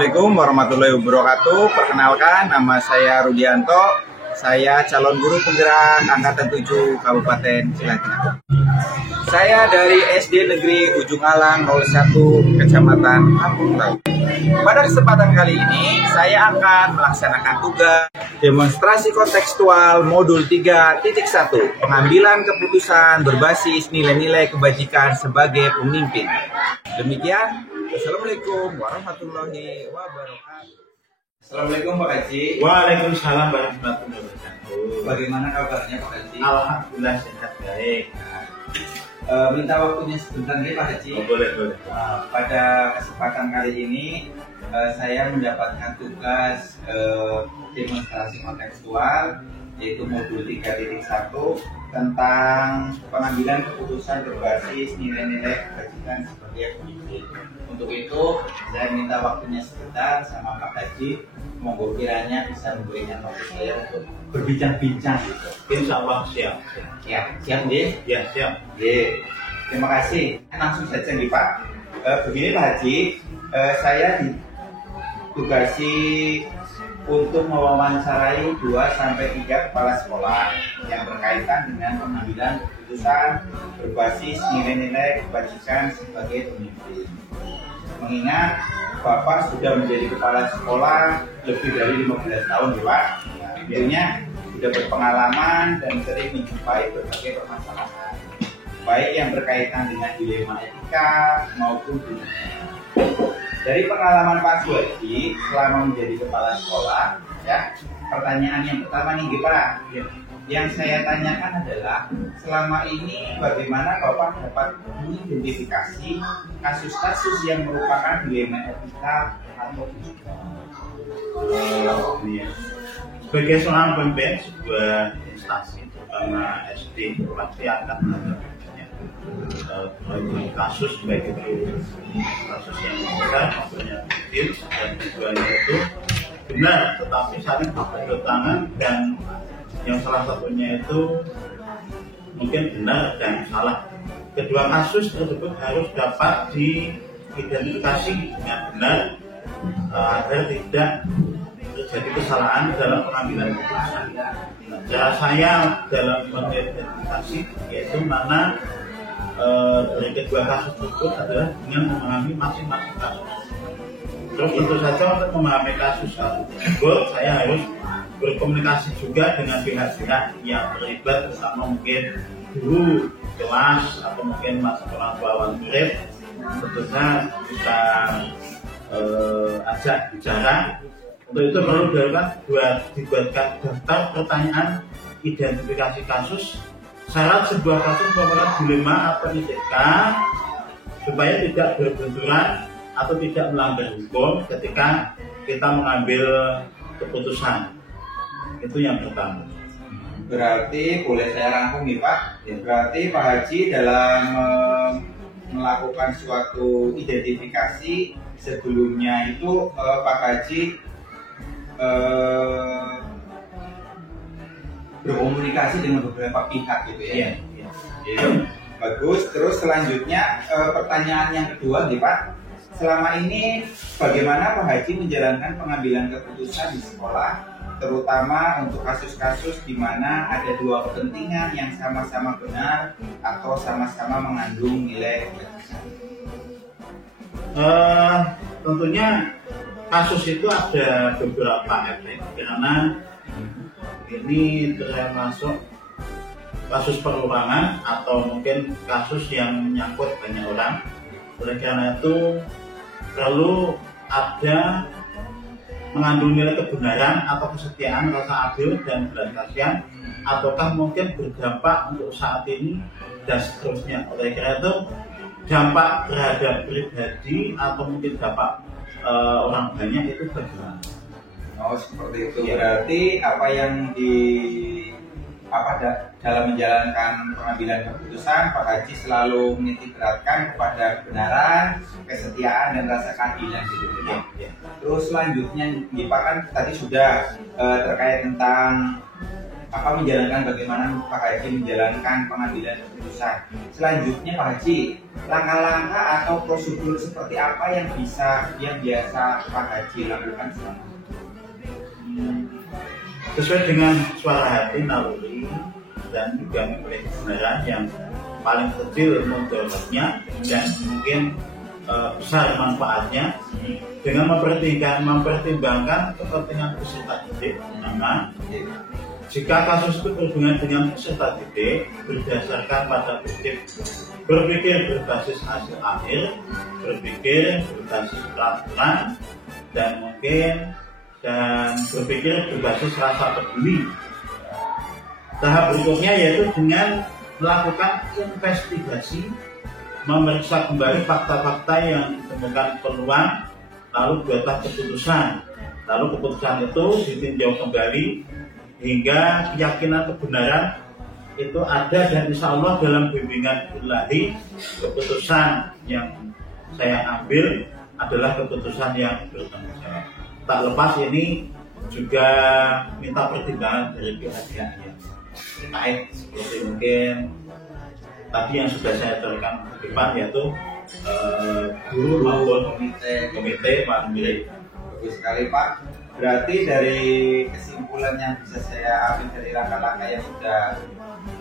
Assalamualaikum warahmatullahi wabarakatuh. Perkenalkan, nama saya Rudianto. Saya calon guru penggerak angkatan 7 Kabupaten Cilacap. Saya dari SD Negeri Ujung Alang 01 Kecamatan Kampung Tahu. Pada kesempatan kali ini, saya akan melaksanakan tugas demonstrasi kontekstual modul 3.1, pengambilan keputusan berbasis nilai-nilai kebajikan sebagai pemimpin. Demikian. Assalamualaikum warahmatullahi wabarakatuh. Assalamualaikum Pak Haji. Waalaikumsalam warahmatullahi wabarakatuh. Bagaimana kabarnya Pak Haji? Alhamdulillah sehat baik. Minta waktunya sebentar nih Pak Haji. Boleh. Pada kesempatan kali ini saya mendapatkan tugas demonstrasi kontekstual, yaitu modul 3.1 tentang pengambilan keputusan berbasis nilai-nilai kebajikan sebagai pemimpin. Untuk itu saya minta waktunya sebentar sama Pak Haji, monggo kiranya bisa memberikan waktu saya untuk berbincang-bincang gitu. Insya Allah siap. Siap nih? Ya siap. Terima kasih. Langsung saja nih Pak. Begini Pak Haji, saya ditugasi untuk mewawancarai 2-3 kepala sekolah yang berkaitan dengan pengambilan keputusan berbasis nilai-nilai kebajikan sebagai pemimpin. Mengingat Bapak sudah menjadi kepala sekolah lebih dari 15 tahun ya Pak. Tentunya sudah berpengalaman dan sering menjumpai berbagai permasalahan, baik yang berkaitan dengan dilema etika maupun dunia. Dari pengalaman Pak Suhaji selama menjadi kepala sekolah, ya, pertanyaan yang pertama nih Pak, yang saya tanyakan adalah selama ini bagaimana Bapak dapat mengidentifikasi kasus-kasus yang merupakan dilema etika atau dunia? Sebagai seorang pemimpin sebuah instansi, terutama SD, pasti akan menghadapinya. Kasus baik itu kasus yang besar maupun yang kecil, dan tujuannya itu benar, tetapi saling bertentangan, dan yang salah satunya itu mungkin benar dan salah. Kedua kasus tersebut harus dapat diidentifikasi dengan benar agar tidak terjadi kesalahan dalam pengambilan keputusan. Cara saya dalam mengidentifikasi yaitu mana dari kedua kasus tersebut adalah dengan memahami masing-masing kasus. Terus tentu saja untuk memahami kasus tersebut saya harus berkomunikasi juga dengan pihak-pihak yang terlibat, bersama mungkin guru kelas atau mungkin orang tua murid. Tentu saja kita ajak bicara. Untuk itu perlu dibuatkan daftar pertanyaan identifikasi kasus, syarat sebuah kasus merupakan dilema atau etika supaya tidak berbenturan atau tidak melanggar hukum ketika kita mengambil keputusan. Itu yang pertama. Berarti boleh saya rangkum nih Pak. Berarti Pak Haji dalam melakukan suatu identifikasi sebelumnya itu Pak Haji berkomunikasi dengan beberapa pihak gitu ya. Iya. Bagus. Terus selanjutnya pertanyaan yang kedua nih Pak. Selama ini bagaimana Pak Haji menjalankan pengambilan keputusan di sekolah, terutama untuk kasus-kasus di mana ada dua kepentingan yang sama-sama benar atau sama-sama mengandung nilai kebajikan? Tentunya kasus itu ada beberapa efek, karena ini termasuk kasus perorangan atau mungkin kasus yang menyangkut banyak orang. Oleh karena itu perlu ada mengandung nilai kebenaran atau kesetiaan, rasa adil dan belas kasihan, ataukah mungkin berdampak untuk saat ini dan seterusnya. Oleh karena itu dampak terhadap pribadi atau mungkin dampak orang banyak itu bagaimana? Oh seperti itu. Berarti apa yang dalam menjalankan pengambilan keputusan Pak Haji selalu menitik beratkan kepada kebenaran, kesetiaan dan rasa keadilan gitu ya. Terus selanjutnya Pak kan tadi sudah terkait tentang menjalankan bagaimana Pak Haji menjalankan pengambilan keputusan. Selanjutnya Pak Haji, langkah-langkah atau prosedur seperti apa yang biasa Pak Haji lakukan selama sesuai dengan suara hati, naluri, dan juga memilih kebenaran yang paling kecil mudaratnya dan mungkin besar manfaatnya, dengan mempertimbangkan kepentingan peserta didik. Pertama, jika kasus itu berhubungan dengan peserta didik berdasarkan pada prinsip berpikir berbasis hasil akhir, berpikir berbasis peraturan, dan berpikir berbasis rasa peduli. Tahap berikutnya yaitu dengan melakukan investigasi, memeriksa kembali fakta-fakta yang ditemukan peluang, lalu buatlah keputusan. Lalu keputusan itu ditinjau kembali hingga keyakinan kebenaran itu ada, dan insya Allah dalam bimbingan ilahi keputusan yang saya ambil adalah keputusan yang bertanggung jawab. Tak lepas ini juga minta pertimbangan dari pihak-pihaknya terkait, seperti mungkin tadi yang sudah saya terangkan di depan, yaitu guru maupun komite memilih. Bagus sekali Pak. Berarti dari kesimpulan yang bisa saya ambil dari langkah-langkah yang sudah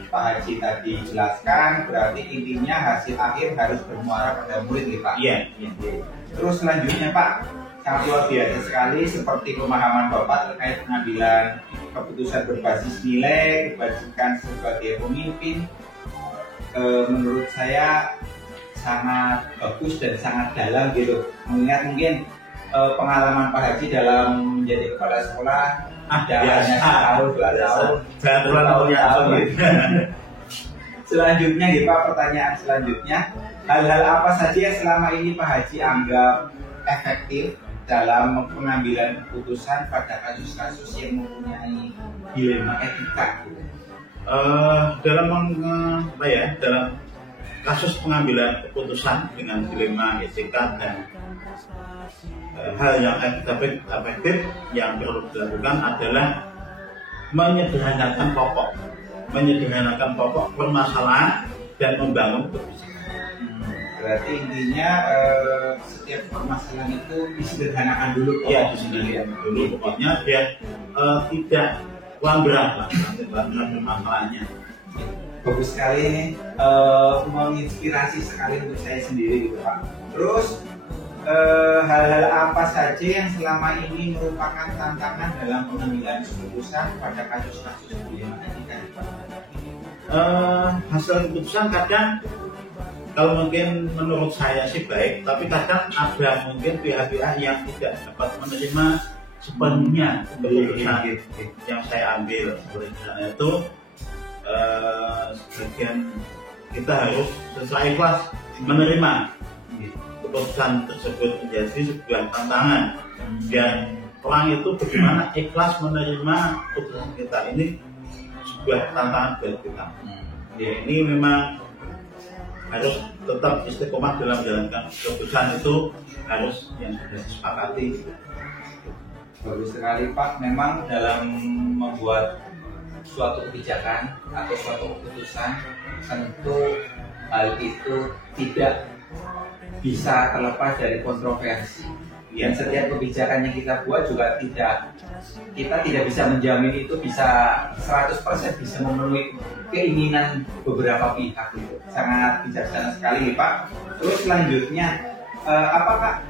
Pak Haji tadi jelaskan, berarti intinya hasil akhir harus bermuara pada murid nih Pak. Iya. Terus selanjutnya Pak, sangat luar biasa sekali seperti pemahaman Bapak terkait pengambilan keputusan berbasis nilai, kebajikan sebagai pemimpin. Menurut saya sangat bagus dan sangat dalam gitu. Mengingat mungkin pengalaman Pak Haji dalam menjadi kepala sekolah hanya setahun, 2 tahun. Selanjutnya gitu Pak, pertanyaan selanjutnya, hal-hal apa saja yang selama ini Pak Haji anggap efektif dalam pengambilan keputusan pada kasus-kasus yang mempunyai dilema etika gitu? Dalam kasus pengambilan keputusan dengan dilema etika dan hal yang efektif yang perlu dilakukan adalah menyederhanakan pokok permasalahan dan membangun kebijakan. Berarti intinya setiap permasalahan itu disederhanakan dulu. Iya, disederhanakan dulu pokoknya biar tidak kurang berat lah permasalahannya. Bagus sekali ini, menginspirasi sekali untuk saya sendiri gitu Pak. Terus hal-hal apa saja yang selama ini merupakan tantangan dalam pengambilan keputusan pada kasus-kasus dilema etika? Hasil keputusan kadang kalau mungkin menurut saya sih baik, tapi kadang ada mungkin pihak-pihak yang tidak dapat menerima sepenuhnya keputusan yang saya ambil. Oleh karena itu sebagian kita harus sesuai ikhlas menerima keputusan tersebut menjadi sebuah tantangan, dan orang itu bagaimana ikhlas menerima keputusan kita ini sebuah tantangan buat kita. Ya, ini memang harus tetap istiqomah dalam menjalankan keputusan itu, harus yang sudah disepakati. Bagus sekali Pak, memang dalam membuat suatu kebijakan atau suatu keputusan tentu hal itu tidak bisa terlepas dari kontroversi. Dan setiap kebijakan yang kita buat juga kita tidak bisa menjamin itu bisa 100% bisa memenuhi keinginan beberapa pihak itu. Sangat bijaksana sekali Pak. Terus selanjutnya, apakah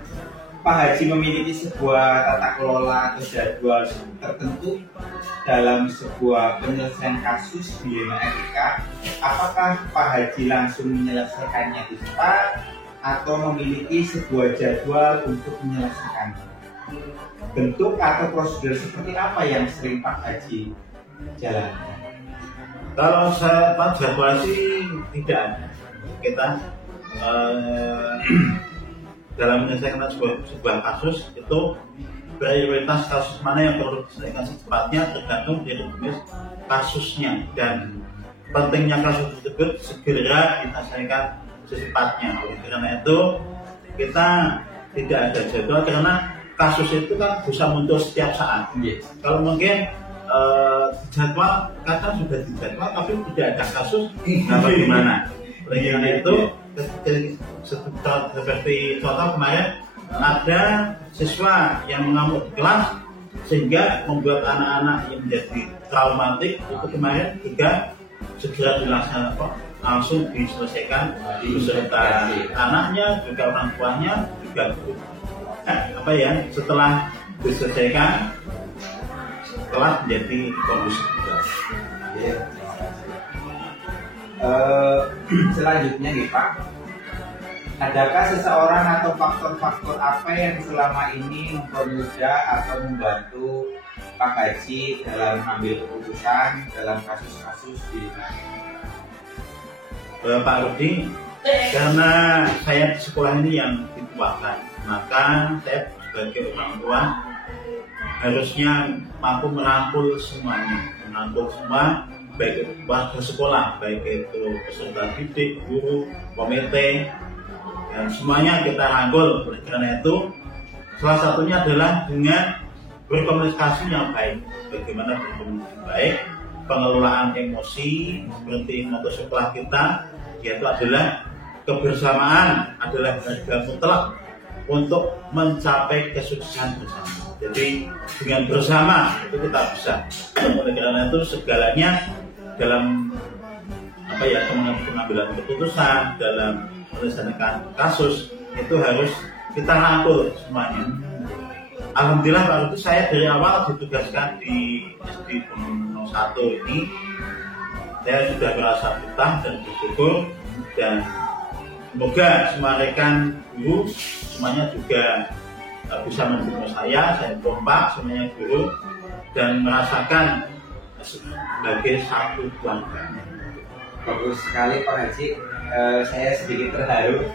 Pak Haji memiliki sebuah tata kelola atau jadwal tertentu dalam sebuah penyelesaian kasus dilema etika? Apakah Pak Haji langsung menyelesaikannya di cepat atau memiliki sebuah jadwal untuk menyelesaikannya? Bentuk atau prosedur seperti apa yang sering Pak Haji jalankan? Kalau saya Pak jadwal sih tidak ada. Kita dalam menyelesaikan sebuah kasus itu prioritas kasus mana yang perlu diselesaikan secepatnya tergantung dari jenis kasusnya, dan pentingnya kasus tersebut segera diselesaikan secepatnya. Oleh karena itu kita tidak ada jadwal, karena kasus itu kan bisa muncul setiap saat. Kalau mungkin jadwal kadang sudah dijadwal tapi tidak ada kasus, nah bagaimana? Oleh karena itu seperti contoh kemarin ada siswa yang mengamuk di kelas sehingga membuat anak-anak yang menjadi traumatik, itu kemarin juga segera dilaksanakan, langsung diselesaikan beserta anaknya, juga orang tuanya, juga guru. Nah, setelah diselesaikan telah menjadi kondusif juga. Selanjutnya nih Pak, adakah seseorang atau faktor-faktor apa yang selama ini mempermudah atau membantu Pak Haji dalam ambil keputusan dalam kasus-kasus di Pak Rudi, karena saya di sekolah ini yang dituakan, maka saya sebagai orang tua harusnya mampu merangkul semuanya, semua, baik itu warga sekolah, baik itu peserta didik, guru, komite, dan semuanya kita rangkul. Oleh karena itu, salah satunya adalah dengan berkomunikasi yang baik. Bagaimana berkomunikasi baik, pengelolaan emosi seperti moto sekolah kita, yaitu adalah kebersamaan adalah harga mutlak untuk mencapai kesuksesan bersama. Jadi dengan bersama itu kita bisa. Oleh karena itu segalanya dalam pengambilan keputusan, dalam menyelesaikan kasus itu harus kita rangkul semuanya. Alhamdulillah Pak Rudi, saya dari awal ditugaskan di SD 01 ini, saya sudah merasa betah dan bersyukur, dan semoga semua rekan guru semuanya juga bisa mendukung saya kompak semuanya guru dan merasakan sebagai satu keluarga. Bagus sekali Pak Haji, saya sedikit terharu.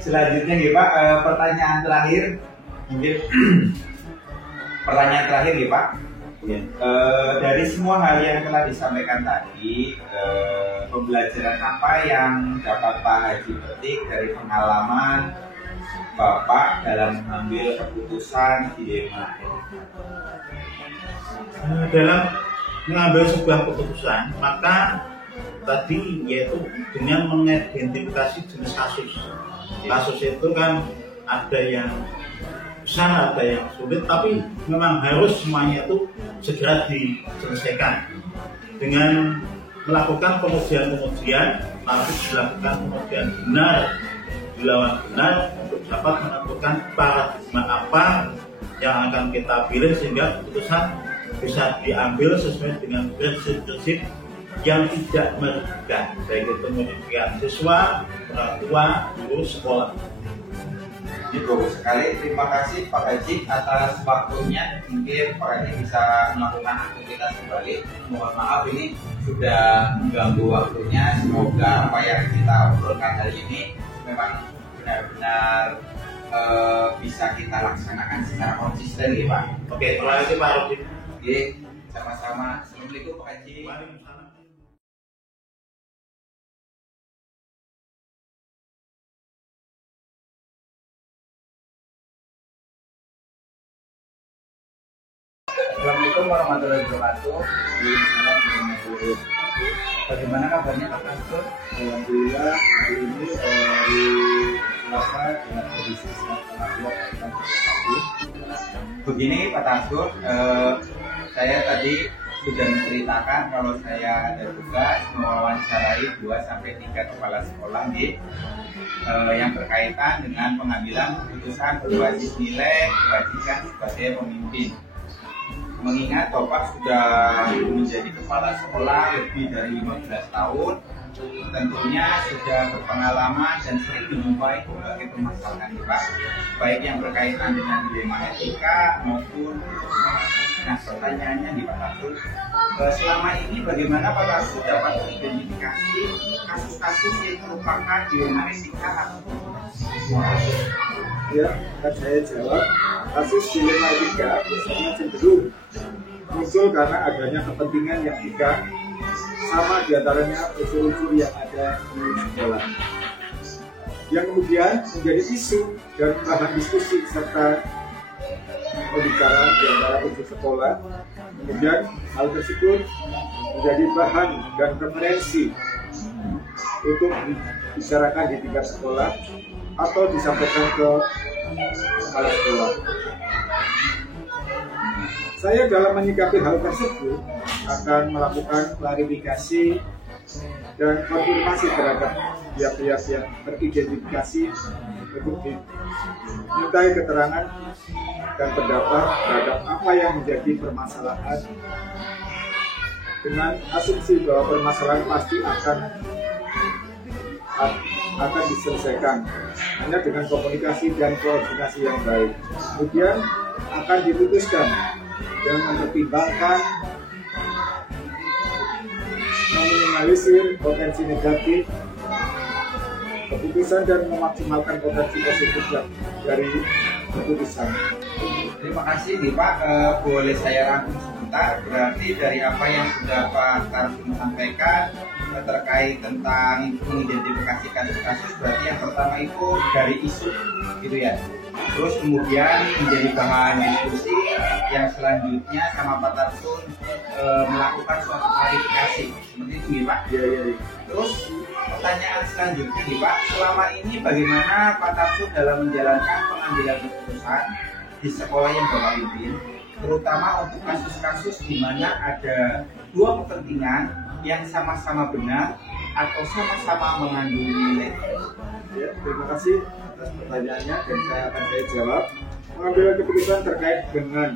Selanjutnya nih Pak, pertanyaan terakhir mungkin pertanyaan terakhir nih Pak. Ya. Dari semua hal yang telah disampaikan tadi, pembelajaran apa yang dapat Pak Haji petik dari pengalaman Bapak dalam mengambil keputusan di DEMA? Dalam mengambil sebuah keputusan, maka tadi yaitu dengan mengidentifikasi jenis kasus. Kasus itu kan ada yang besar, ada yang sulit, tapi memang harus semuanya itu segera diselesaikan dengan melakukan pengujian, lalu dilakukan pengujian benar, dilawan benar untuk dapat menentukan paradigma apa yang akan kita pilih sehingga keputusan bisa diambil sesuai dengan prinsip-prinsip yang tidak merugikan, baik itu merugikan siswa, orang tua, guru, sekolah. Bagus sekali, terima kasih Pak Haji atas waktunya. Mungkin Pak Haji bisa melakukan aktivitas kembali. Mohon maaf ini sudah mengganggu waktunya. Semoga apa yang kita obrolkan hari ini memang benar-benar bisa kita laksanakan secara konsisten ya Pak. Oke, terima kasih Pak Rudi. Oke, sama-sama. Assalamualaikum Pak Haji. Assalamualaikum warahmatullahi wabarakatuh. Bagaimana kabarnya Pak Kasur? Alhamdulillah hari ini di Selasa dengan kondisi sangat kuat dan begini Pak Kasur, saya tadi sudah menceritakan kalau saya ada tugas mewawancarai 2-3 kepala sekolah yang berkaitan dengan pengambilan keputusan berbasis nilai kebajikan sebagai pemimpin. Mengingat Bapak sudah menjadi kepala sekolah lebih dari 15 tahun, tentunya sudah berpengalaman dan sering menjumpai berbagai permasalahan Pak, baik yang berkaitan dengan dilema etika maupun nah pertanyaannya di Pak Kasur, selama ini bagaimana Pak Kasur dapat mengidentifikasi kasus-kasus yang merupakan dilema etika? Ya, akan saya jawab. Kasus dilema etika biasanya cenderung muncul karena adanya kepentingan yang tidak sama diantaranya unsur-unsur yang ada di sekolah, yang kemudian menjadi isu dan bahan diskusi serta pembicaraan di antara unsur sekolah. Kemudian hal tersebut menjadi bahan dan referensi untuk dibicarakan di tingkat sekolah atau disampaikan ke kepala sekolah. Saya dalam menyikapi hal tersebut akan melakukan klarifikasi dan konfirmasi terhadap pihak-pihak yang teridentifikasi untuk dimintai keterangan dan pendapat terhadap apa yang menjadi permasalahan, dengan asumsi bahwa permasalahan pasti akan diselesaikan hanya dengan komunikasi dan koordinasi yang baik. Kemudian akan diputuskan dan mempertimbangkan meminimalisir potensi negatif keputusan dan memaksimalkan potensi positif dari keputusan. Terima kasih nih Pak, boleh saya rangkum sebentar. Berarti dari apa yang sudah Pak Tarsum sampaikan terkait tentang mengidentifikasi kasus-kasus, berarti yang pertama itu dari isu gitu ya. Terus kemudian menjadi bahan diskusi, yang selanjutnya sama Pak Tarsum melakukan suatu klarifikasi seperti itu nih Pak. Iya. Terus pertanyaan selanjutnya nih Pak, selama ini bagaimana Pak Tarsum dalam menjalankan pengambilan keputusan di sekolah yang Bapak pimpin, terutama untuk kasus-kasus di mana ada dua kepentingan yang sama-sama benar atau sama-sama mengandung nilai? Ya, terima kasih atas pertanyaannya dan akan saya jawab. Pengambilan keputusan terkait dengan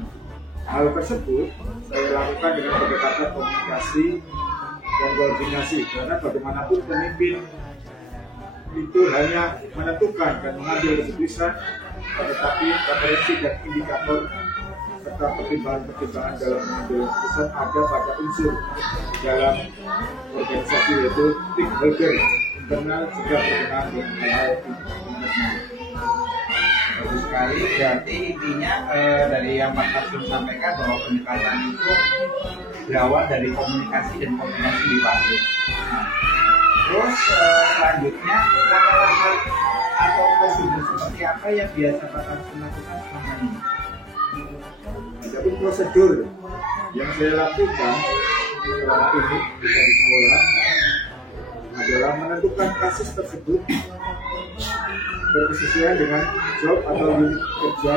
hal tersebut saya lakukan dengan pendekatan komunikasi dan koordinasi, karena bagaimanapun pemimpin itu hanya menentukan dan mengambil keputusan, tetapi referensi dan indikator serta pertimbangan-pertimbangan dalam mengambil keputusan ada pada unsur dalam organisasi, yaitu stakeholder internal juga berkenaan dengan hal internal. Bagus sekali, berarti intinya dari yang Pak Tarsum sampaikan bahwa pendekatan itu berawal dari komunikasi dan koordinasi di Pak. Terus selanjutnya langkah-langkah atau prosedur seperti apa yang biasa Pak Tarsum lakukan selama ini? Jadi prosedur yang saya lakukan selama ini di sekolah adalah menentukan kasus tersebut berkesesuaian dengan job atau unit kerja,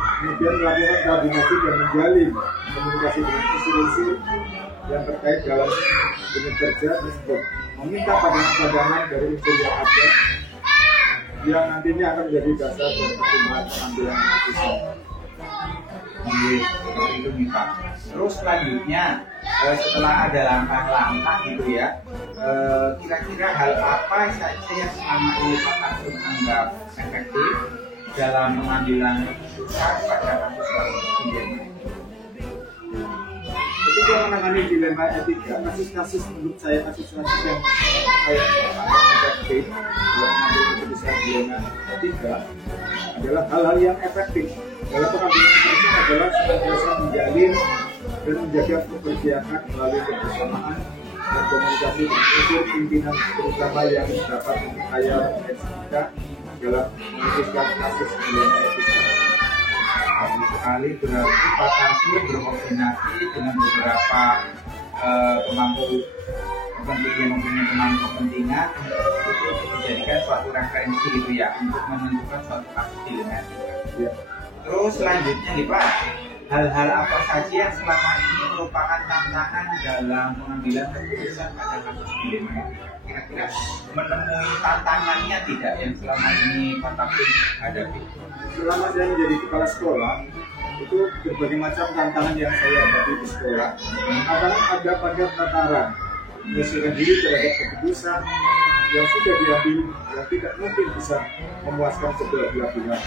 kemudian melakukan koordinasi dan menjalin komunikasi dengan unsur-unsur yang terkait dalam unit kerja tersebut, meminta pandangan-pandangan dari unsur yang ada yang nantinya akan menjadi dasar dan pertimbangan pengambilan keputusan. Seperti itu nih Pak. Terus selanjutnya setelah ada langkah-langkah gitu ya, kira-kira hal apa saja yang selama ini Pak Tarsum anggap efektif dalam pengambilan keputusan pada kasus-kasus ini? Ketika menangani dilema etika, kasus-kasus menurut saya kasus-kasus yang saya anggap efektif dalam mengambil keputusan dilema etika adalah hal-hal yang efektif dalam pengambilan keputusan adalah senantiasa menjalin dan menjaga keberpihakan melalui kebersamaan dan komunikasi dengan unsur pimpinan, terutama yang dapat memperkaya etika dalam memutuskan kasus dilema etika. Bagus sekali, berarti Pak Tarsum berkoordinasi dengan beberapa pemangku kepentingan, mempunyai pemangku kepentingan untuk dijadikan suatu referensi gitu ya, untuk menentukan suatu kasus dilema etika. Ya. Terus selanjutnya nih Pak, hal-hal apa saja yang selama ini merupakan tantangan dalam pengambilan keputusan pada kasus dilema etika? Kira-kira menemui tantangannya tidak yang selama ini Pak Tarsum hadapi? Selama saya menjadi kepala sekolah, itu berbagai macam tantangan yang saya hadapi di sekolah. Tantangan ada pada tataran menyesuaikan diri terhadap keputusan yang sudah diambil yang tidak mungkin bisa memuaskan kedua belah pihak,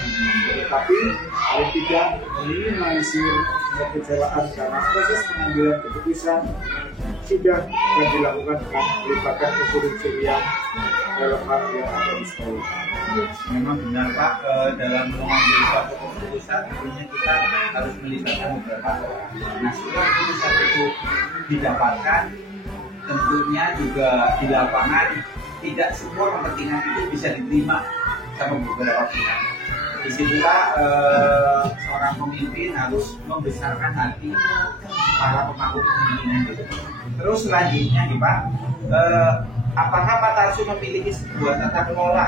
tetapi paling tidak meminimalisir kekecewaan karena proses pengambilan keputusan sudah dilakukan dengan melibatkan unsur-unsur yang relevan yang ada di sekolah. Memang benar Pak, dalam mengambil suatu keputusan tentunya kita harus melibatkan beberapa orang. Nah setelah keputusan itu didapatkan, tentunya juga di lapangan tidak semua kepentingan itu bisa diterima sama beberapa pihak. disitulah seorang pemimpin harus membesarkan hati para pemangku kepemimpinan gitu. Terus selanjutnya nih Pak, apakah Pak Tarsu memiliki sebuah tata kelola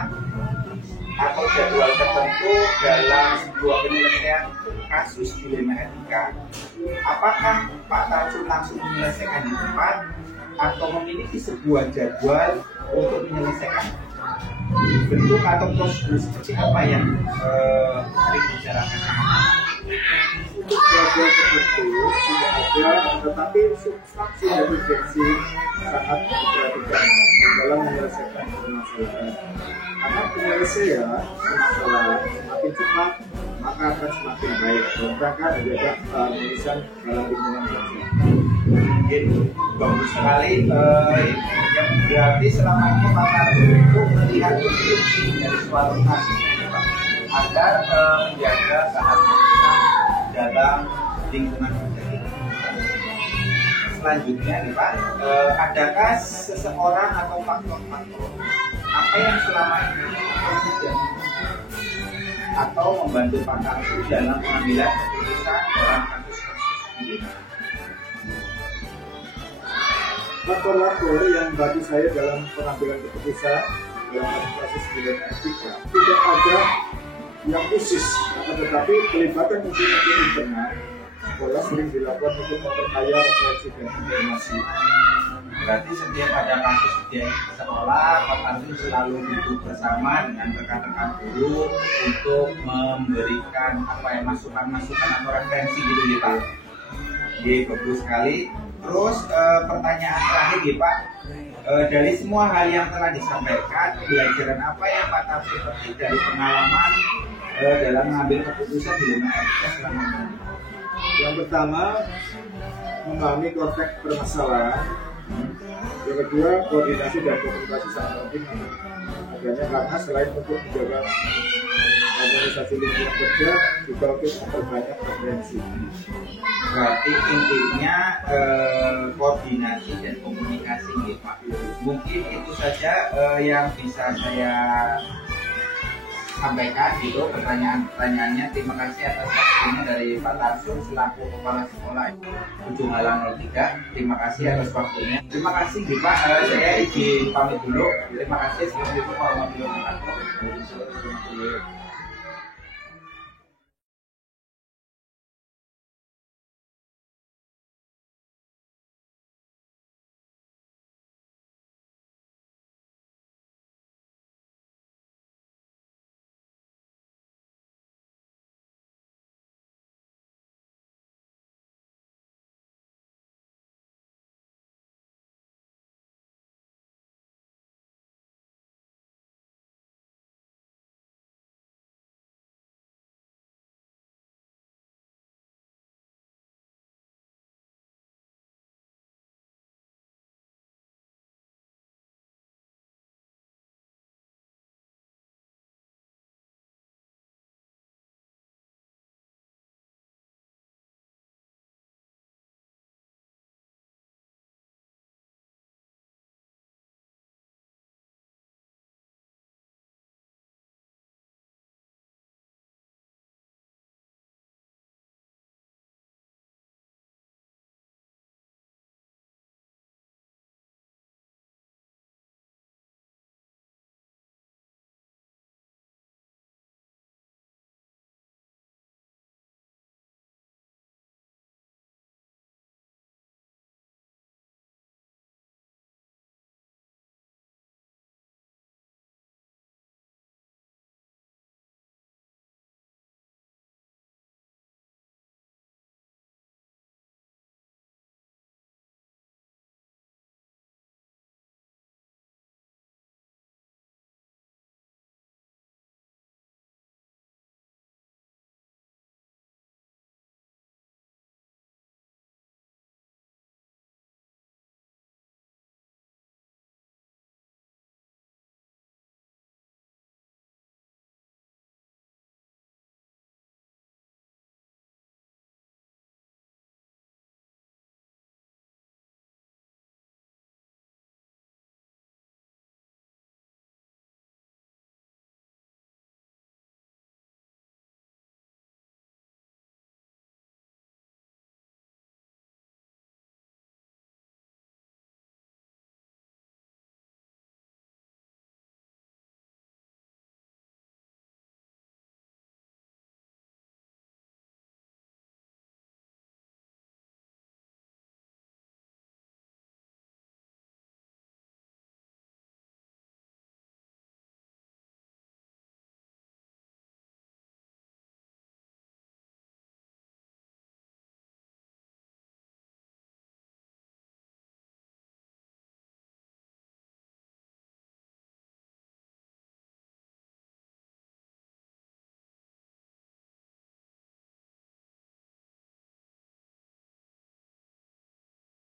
atau jadwal tertentu dalam sebuah penyelesaian kasus dilema etika? Apakah Pak Tarsu langsung menyelesaikan di tempat atau memiliki sebuah jadwal untuk menyelesaikan? Bentuk atau prosedur seperti apa yang sering dibicarakan? Untuk jadwal tertentu tidak ada, tetapi substansi dan urgensi sangat diperhatikan dalam menyelesaikan permasalahan. Karena penyelesaian permasalahan semakin cepat, maka akan semakin baik. Bahkan menjaga keharmonisan dalam lingkungan kerja. Gitu, bagus sekali. Yang berarti selama ini Pak Tarsu itu melihat urgensi dari suatu kasus agar menjaga keharmonisan dalam lingkungan kerja. Selanjutnya nih Pak, adakah seseorang atau faktor-faktor apa yang selama ini tidak atau membantu Pak Tarsu dalam pengambilan keputusan dalam kasus-kasus ini? Faktor-faktor yang membantu saya dalam pengambilan keputusan dalam kasus dilema etika tidak ada yang khusus, tetapi pelibatan unsur internal sekolah sering dilakukan untuk memperkaya refleksi dan informasi. Berarti setiap ada kasus di sekolah, Pak Tarsu selalu duduk bersama dengan rekan-rekan guru untuk memberikan masukan-masukan atau referensi gitu ya Pak. Jadi bagus sekali. Terus pertanyaan terakhir ya Pak, dari semua hal yang telah disampaikan, pelajaran apa yang Pak Tarsu petik dari pengalaman dalam mengambil keputusan dilema etika selama ini? Yang pertama, memahami konteks permasalahan. Yang kedua, koordinasi dan komunikasi sangat penting adanya, karena selain untuk menjaga organisasi lingkungan kerja, juga untuk memperbanyak referensi. Berarti intinya koordinasi dan komunikasi ya Pak. Mungkin itu saja yang bisa saya sampaikan gitu pertanyaan-pertanyaannya. Terima kasih atas waktunya dari Pak Tarsu selaku Kepala Sekolah Ujung Halang 03. Terima kasih atas waktunya. Terima kasih Pak. Saya izin pamit dulu. Terima kasih. Assalamualaikum warahmatullahi wabarakatuh.